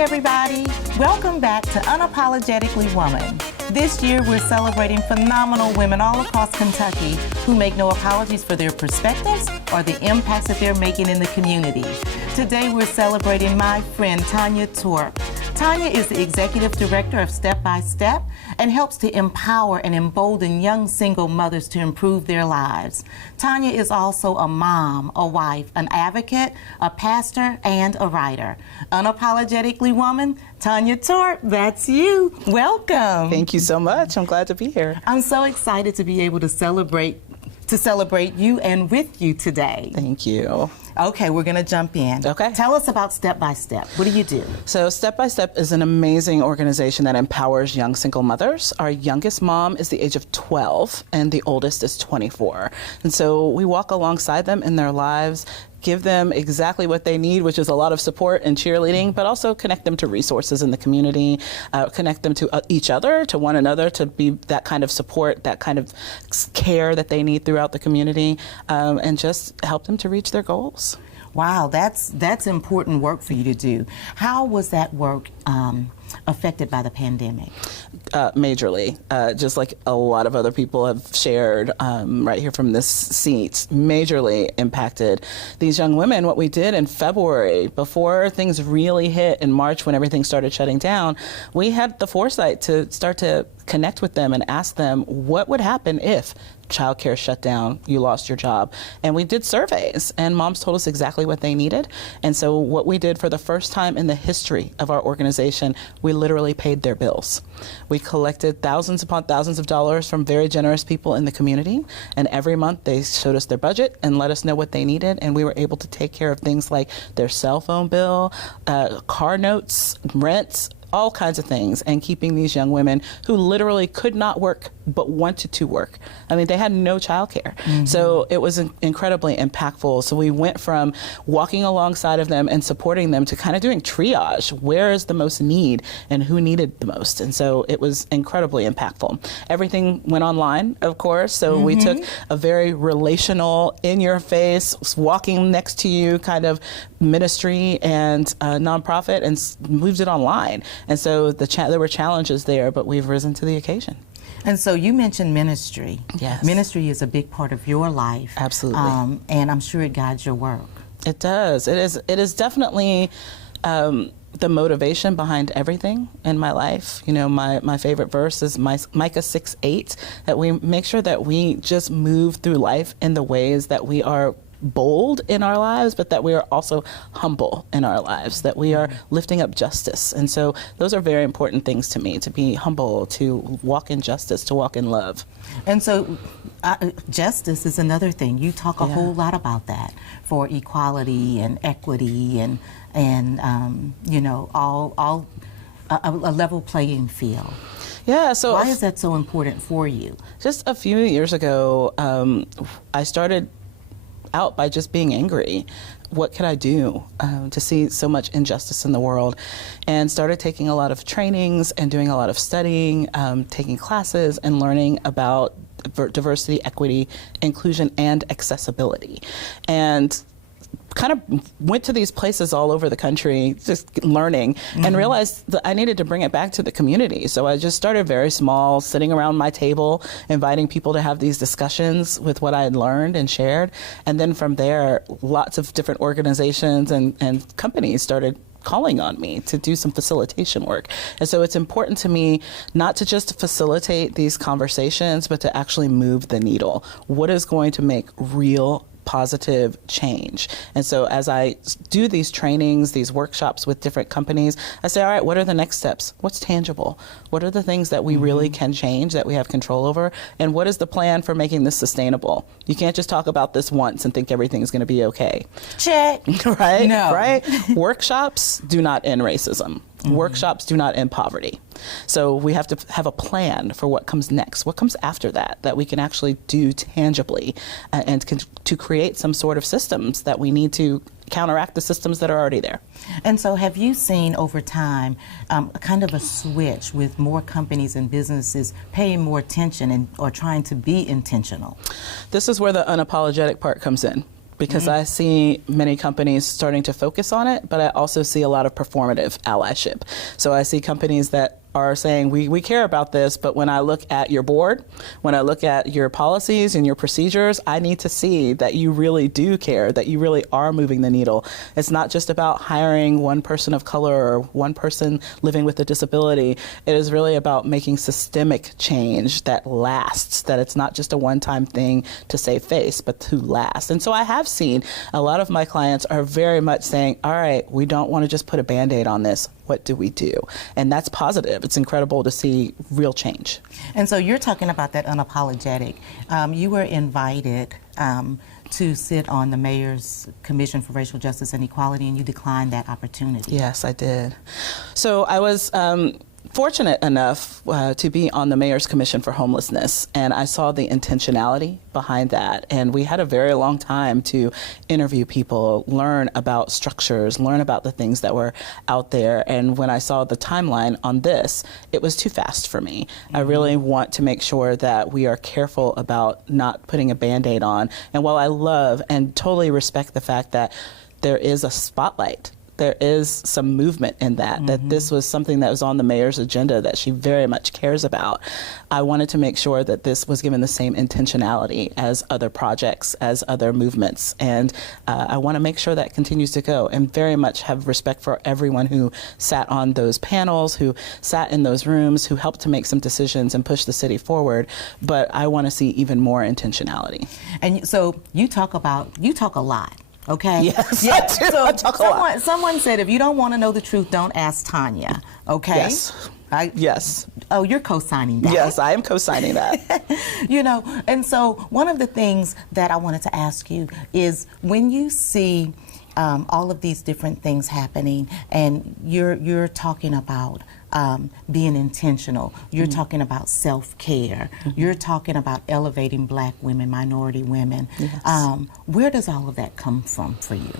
everybody. Welcome back to Unapologetically Woman. This year, we're celebrating phenomenal women all across Kentucky who make no apologies for their perspectives or the impacts that they're making in the community. Today, we're celebrating my friend, Tanya Torp. Tanya is the executive director of Step by Step and helps to empower and embolden young single mothers to improve their lives. Tanya is also a mom, a wife, an advocate, a pastor, and a writer. Unapologetically Woman, Tanya Torp, that's you. Welcome. Thank you so much. I'm glad to be here. I'm so excited to be able to celebrate you and with you today. Thank you. Okay, we're going to jump in. Okay. Tell us about Step by Step. What do you do? So Step by Step is an amazing organization that empowers young single mothers. Our youngest mom is the age of 12 and the oldest is 24. And so we walk alongside them in their lives, give them exactly what they need, which is a lot of support and cheerleading, but also connect them to resources in the community, connect them to each other, to one another, to be that kind of support, that kind of care that they need throughout the community, and just help them to reach their goals. Wow, that's important work for you to do. How was that work affected by the pandemic? Majorly, just like a lot of other people have shared right here from this seat, majorly impacted these young women. What we did in February, before things really hit in March when everything started shutting down, we had the foresight to start to connect with them and ask them what would happen if childcare shut down, you lost your job. And we did surveys, and moms told us exactly what they needed. And so what we did for the first time in the history of our organization, we literally paid their bills. We collected thousands upon thousands of dollars from very generous people in the community, and every month they showed us their budget and let us know what they needed, and we were able to take care of things like their cell phone bill, car notes, rent, all kinds of things, and keeping these young women who literally could not work but wanted to work. I mean, they had no childcare. Mm-hmm. So it was incredibly impactful. So we went from walking alongside of them and supporting them to kind of doing triage. Where is the most need and who needed the most? And so it was incredibly impactful. Everything went online, of course. So we took a very relational, in-your-face, walking next to you kind of ministry and nonprofit and moved it online. And so there were challenges there, but we've risen to the occasion. And so you mentioned ministry. Yes. Ministry is a big part of your life. Absolutely. And I'm sure it guides your work. It does. It is definitely the motivation behind everything in my life. You know, my favorite verse is Micah 6:8, that we make sure that we just move through life in the ways that we are bold in our lives, but that we are also humble in our lives, that we are lifting up justice. And so those are very important things to me, to be humble, to walk in justice, to walk in love. And so justice is another thing. You talk a whole lot about that, for equality and equity and you know, a level playing field. Yeah, so why is that so important for you? Just a few years ago, I started out by just being angry. What could I do to see so much injustice in the world? And started taking a lot of trainings and doing a lot of studying, taking classes and learning about diversity, equity, inclusion, and accessibility. And kind of went to these places all over the country, just learning, and realized that I needed to bring it back to the community. So I just started very small, sitting around my table, inviting people to have these discussions with what I had learned and shared. And then from there, lots of different organizations and companies started calling on me to do some facilitation work. And so it's important to me not to just facilitate these conversations, but to actually move the needle. What is going to make real positive change? And so as I do these trainings, these workshops with different companies, I say, all right, what are the next steps? What's tangible? What are the things that we really can change, that we have control over? And what is the plan for making this sustainable? You can't just talk about this once and think everything's going to be okay. Check. Right? No. Right? Workshops do not end racism. Workshops do not end poverty. So we have to have a plan for what comes next, what comes after that we can actually do tangibly, and to create some sort of systems that we need to counteract the systems that are already there. And so have you seen over time kind of a switch with more companies and businesses paying more attention or trying to be intentional? This is where the unapologetic part comes in. because I see many companies starting to focus on it, but I also see a lot of performative allyship. So I see companies that are saying, we care about this, but when I look at your board, when I look at your policies and your procedures, I need to see that you really do care, that you really are moving the needle. It's not just about hiring one person of color or one person living with a disability. It is really about making systemic change that lasts, that it's not just a one-time thing to save face, but to last. And so I have seen a lot of my clients are very much saying, all right, we don't want to just put a Band-Aid on this. What do we do? And that's positive. It's incredible to see real change. And so you're talking about that unapologetic. You were invited to sit on the Mayor's Commission for Racial Justice and Equality, and you declined that opportunity. Yes, I did. So I was fortunate enough to be on the Mayor's Commission for Homelessness, and I saw the intentionality behind that. And we had a very long time to interview people, learn about structures, learn about the things that were out there. And when I saw the timeline on this, it was too fast for me. I really want to make sure that we are careful about not putting a Band-Aid on. And while I love and totally respect the fact that there is a spotlight, there is some movement in that, that this was something that was on the mayor's agenda that she very much cares about. I wanted to make sure that this was given the same intentionality as other projects, as other movements. And I want to make sure that continues to go, and very much have respect for everyone who sat on those panels, who sat in those rooms, who helped to make some decisions and push the city forward. But I want to see even more intentionality. And so you talk a lot. Okay. Yes. Yeah. So I talk a lot. Someone said, if you don't want to know the truth, don't ask Tanya. Okay. Yes. Yes. Oh, you're co-signing that. Yes, I am co-signing that. You know, and so one of the things that I wanted to ask you is, when you see all of these different things happening, and you're talking about being intentional, you're talking about self-care, you're talking about elevating Black women, minority women. Yes. Where does all of that come from for you?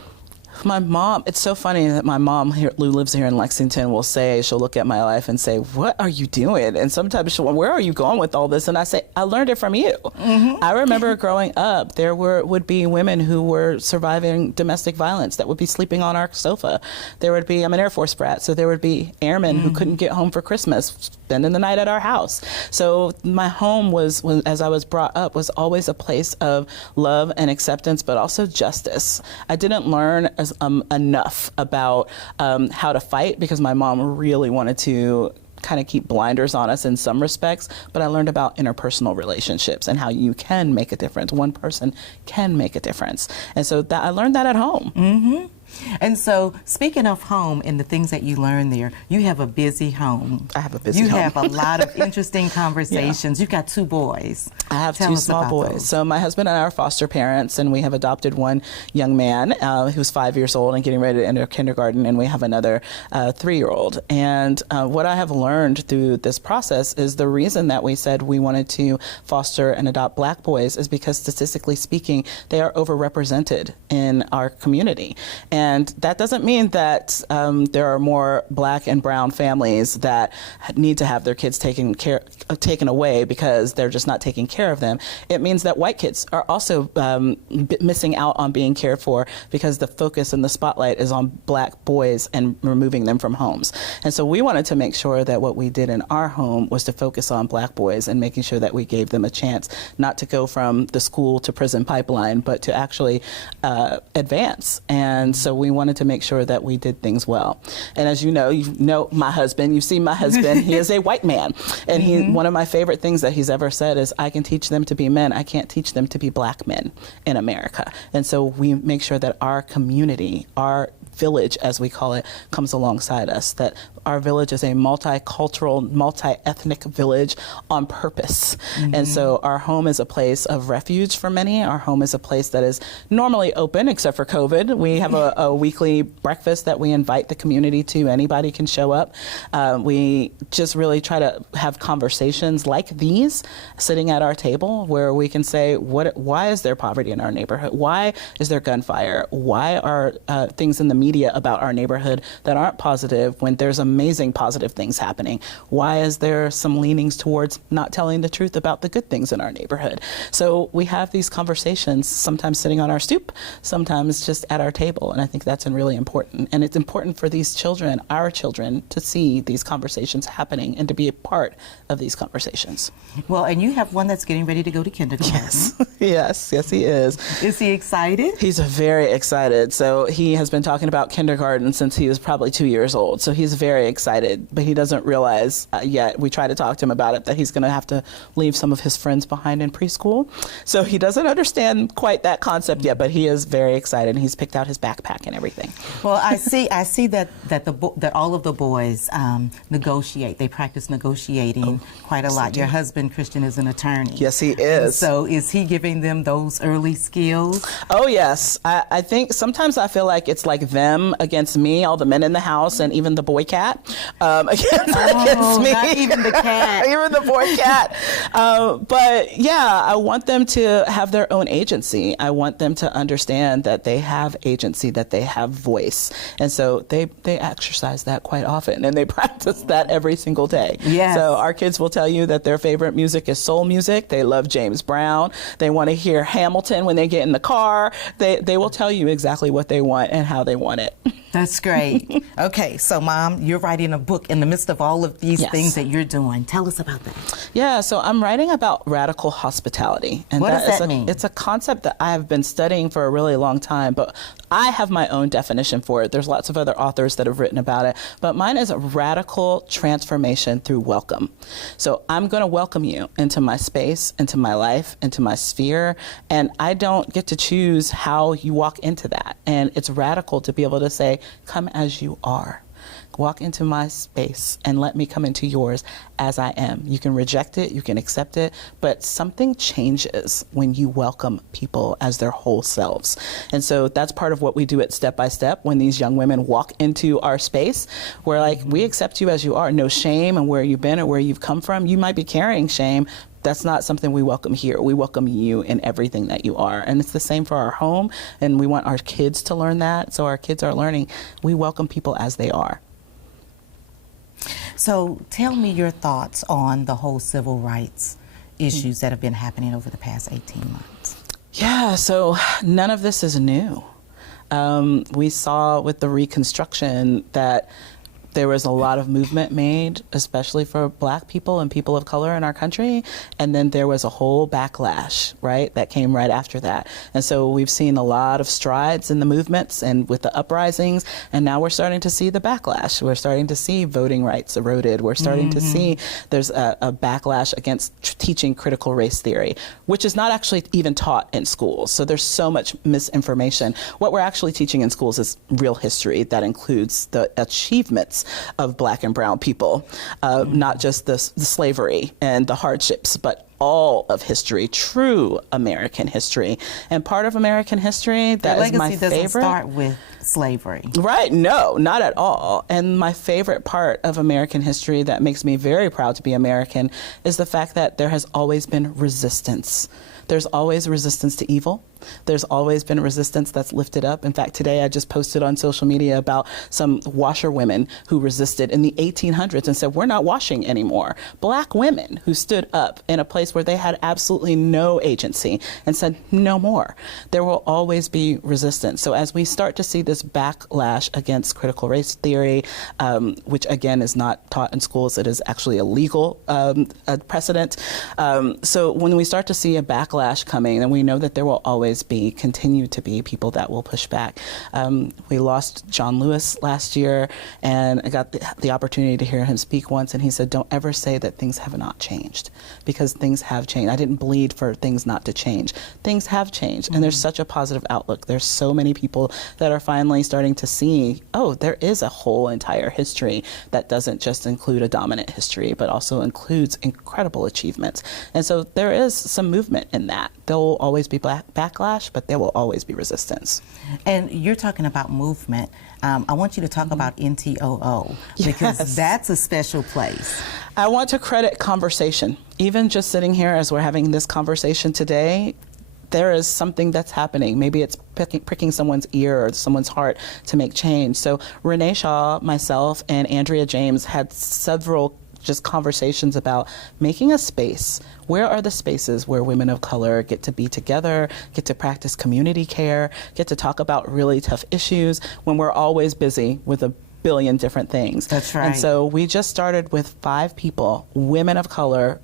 My mom, it's so funny that my mom, who lives here in Lexington, will say, she'll look at my life and say, what are you doing? And sometimes she'll, where are you going with all this? And I say, I learned it from you. I remember growing up, there would be women who were surviving domestic violence that would be sleeping on our sofa. There would be, I'm an Air Force brat, so there would be airmen who couldn't get home for Christmas, spending the night at our house. So my home was, as I was brought up, was always a place of love and acceptance, but also justice. I didn't learn enough about how to fight, because my mom really wanted to kind of keep blinders on us in some respects, but I learned about interpersonal relationships and how you can make a difference. One person can make a difference. And so that I learned that at home. And so, speaking of home and the things that you learn there, you have a busy home. I have a busy home. You have a lot of interesting conversations. Yeah. You've got 2 boys. I have 2 small boys. Those. So my husband and I are foster parents, and we have adopted one young man who's 5 years old and getting ready to enter kindergarten, and we have another 3-year-old. And what I have learned through this process is the reason that we said we wanted to foster and adopt Black boys is because, statistically speaking, they are overrepresented in our community. And that doesn't mean that there are more Black and brown families that need to have their kids taken away because they're just not taking care of them. It means that white kids are also missing out on being cared for because the focus and the spotlight is on Black boys and removing them from homes. And so we wanted to make sure that what we did in our home was to focus on Black boys and making sure that we gave them a chance not to go from the school to prison pipeline, but to actually advance. And so we wanted to make sure that we did things well. And as you know my husband, you've seen my husband, he is a white man. And one of my favorite things that he's ever said is, I can teach them to be men, I can't teach them to be Black men in America. And so we make sure that our community, our village, as we call it, comes alongside us, that our village is a multicultural, multi-ethnic village on purpose. And so our home is a place of refuge for many. Our home is a place that is normally open, except for COVID. We have a weekly breakfast that we invite the community to. Anybody can show up. We just really try to have conversations like these, sitting at our table, where we can say, why is there poverty in our neighborhood? Why is there gunfire? Why are things in the media media about our neighborhood that aren't positive when there's amazing positive things happening? Why is there some leanings towards not telling the truth about the good things in our neighborhood? So we have these conversations, sometimes sitting on our stoop, sometimes just at our table. And I think that's really important. And it's important for these children, our children, to see these conversations happening and to be a part of these conversations. Well, and you have one that's getting ready to go to kindergarten. Yes, he is. Is he excited? He's very excited. So he has been talking about kindergarten since he was probably 2 years old. So he's very excited, but he doesn't realize yet. We try to talk to him about it, that he's going to have to leave some of his friends behind in preschool. So he doesn't understand quite that concept yet, but he is very excited. He's picked out his backpack and everything. Well, I see that all of the boys negotiate. They practice negotiating quite a lot. Your husband, Christian, is an attorney. Yes, he is. So is he giving them those early skills? Oh, yes. I think sometimes I feel like it's like them against me, all the men in the house, and even the boy cat against me. Not even the cat. Even the boy cat. But yeah, I want them to have their own agency. I want them to understand that they have agency, that they have voice. And so they exercise that quite often, and they practice that every single day. Yes. So our kids will tell you that their favorite music is soul music. They love James Brown. They want to hear Hamilton when they get in the car. They will tell you exactly what they want and how they want it. That's great. Okay, so Mom, you're writing a book in the midst of all of these things that you're doing. Tell us about that. Yeah, so I'm writing about radical hospitality. And what does that mean? It's a concept that I have been studying for a really long time, but I have my own definition for it. There's lots of other authors that have written about it, but mine is a radical transformation through welcome. So I'm going to welcome you into my space, into my life, into my sphere, and I don't get to choose how you walk into that. And it's radical to be able to say, come as you are. Walk into my space and let me come into yours as I am. You can reject it, you can accept it, but something changes when you welcome people as their whole selves. And so that's part of what we do at Step by Step. When these young women walk into our space, we're like, we accept you as you are. No shame and where you've been or where you've come from. You might be carrying shame. That's not something we welcome here. We welcome you in everything that you are. And it's the same for our home. And we want our kids to learn that. So our kids are learning. We welcome people as they are. So tell me your thoughts on the whole civil rights issues that have been happening over the past 18 months. Yeah, so none of this is new. We saw with the Reconstruction that there was a lot of movement made, especially for Black people and people of color in our country. And then there was a whole backlash, right, that came right after that. And so we've seen a lot of strides in the movements and with the uprisings. And now we're starting to see the backlash. We're starting to see voting rights eroded. We're starting to see there's a backlash against teaching critical race theory, which is not actually even taught in schools. So there's so much misinformation. What we're actually teaching in schools is real history that includes the achievements of Black and brown people, not just the slavery and the hardships, but all of history, true American history. And part of American history that is my favorite. Legacy doesn't start with slavery. Right, no, not at all. And my favorite part of American history that makes me very proud to be American is the fact that there has always been resistance. There's always resistance to evil. There's always been resistance that's lifted up. In fact, today I just posted on social media about some washerwomen who resisted in the 1800s and said, we're not washing anymore. Black women who stood up in a place where they had absolutely no agency and said, no more. There will always be resistance. So as we start to see this backlash against critical race theory, which again is not taught in schools, it is actually a legal precedent. So when we start to see a backlash coming, then we know that there will always continue to be people that will push back. We lost John Lewis last year, and I got the opportunity to hear him speak once, and he said, don't ever say that things have not changed, because things have changed. I didn't bleed for things not to change. Things have changed, and there's such a positive outlook. There's so many people that are finally starting to see, oh, there is a whole entire history that doesn't just include a dominant history, but also includes incredible achievements. And so there is some movement in that. There will always be backlash, but there will always be resistance. And you're talking about movement. I want you to talk about NTOO, because that's a special place. I want to credit conversation. Even just sitting here as we're having this conversation today, there is something that's happening. Maybe it's pricking someone's ear or someone's heart to make change. So Renee Shaw, myself, and Andrea James had several just conversations about making a space. Where are the spaces where women of color get to be together, get to practice community care, get to talk about really tough issues when we're always busy with a billion different things. That's right. And so we just started with 5 people, women of color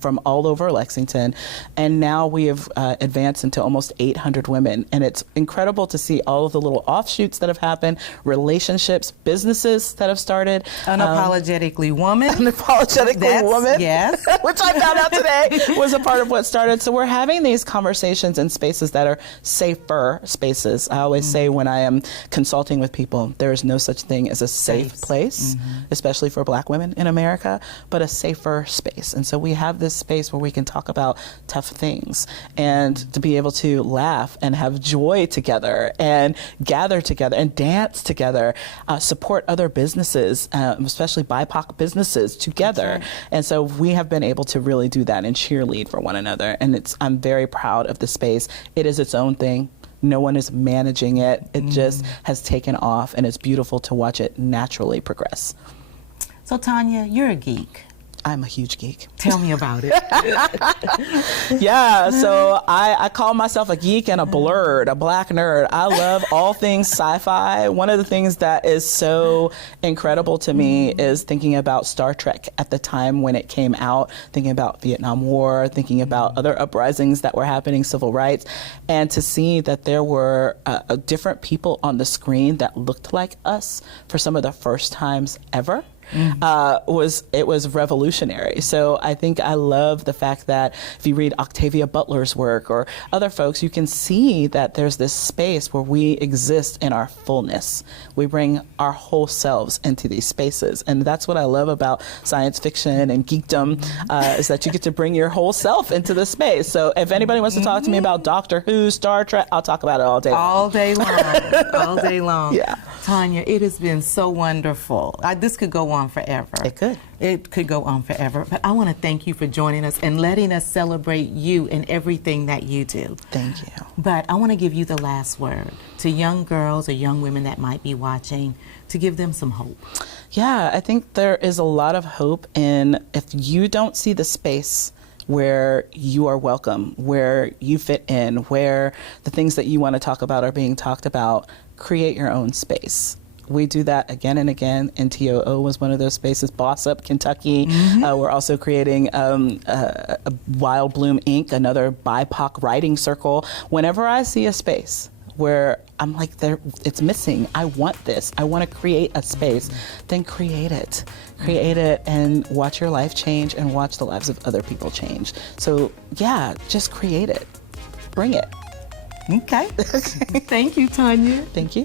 from all over Lexington, and now we have advanced into almost 800 women. And it's incredible to see all of the little offshoots that have happened, relationships, businesses that have started. Unapologetically Woman. Unapologetically Woman. Yes. Which I found out today was a part of what started. So we're having these conversations in spaces that are safer spaces. I always say when I am consulting with people, there is no such thing as a safe place, especially for Black women in America, but a safer space. And so we have this space where we can talk about tough things and to be able to laugh and have joy together and gather together and dance together, support other businesses, especially BIPOC businesses together. Right. And so we have been able to really do that and cheerlead for one another. And I'm very proud of the space. It is its own thing. No one is managing it. It just has taken off, and it's beautiful to watch it naturally progress. So Tanya, you're a geek. I'm a huge geek. Tell me about it. Yeah, so I call myself a geek and a blurred, a black nerd. I love all things sci-fi. One of the things that is so incredible to me is thinking about Star Trek at the time when it came out, thinking about Vietnam War, thinking about other uprisings that were happening, civil rights, and to see that there were different people on the screen that looked like us for some of the first times ever. Was revolutionary. So I think I love the fact that if you read Octavia Butler's work or other folks, you can see that there's this space where we exist in our fullness. We bring our whole selves into these spaces. And that's what I love about science fiction and geekdom, is that you get to bring your whole self into the space. So if anybody wants to talk to me about Doctor Who, Star Trek, I'll talk about it all day long. All day long. All day long. Yeah. Tanya, it has been so wonderful. This could go on forever. It could. It could go on forever. But I want to thank you for joining us and letting us celebrate you and everything that you do. Thank you. But I want to give you the last word to young girls or young women that might be watching, to give them some hope. Yeah, I think there is a lot of hope in, if you don't see the space where you are welcome, where you fit in, where the things that you want to talk about are being talked about, create your own space. We do that again and again. NTOO was one of those spaces. Boss Up Kentucky. We're also creating Wild Bloom Inc., another BIPOC writing circle. Whenever I see a space where I'm like, it's missing, I want this, I want to create a space, then create it. Create it and watch your life change and watch the lives of other people change. So yeah, just create it. Bring it. Okay. Thank you, Tanya. Thank you.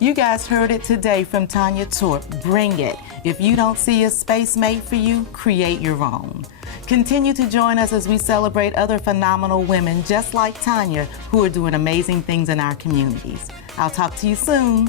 You guys heard it today from Tanya Torp. Bring it. If you don't see a space made for you, create your own. Continue to join us as we celebrate other phenomenal women just like Tanya who are doing amazing things in our communities. I'll talk to you soon.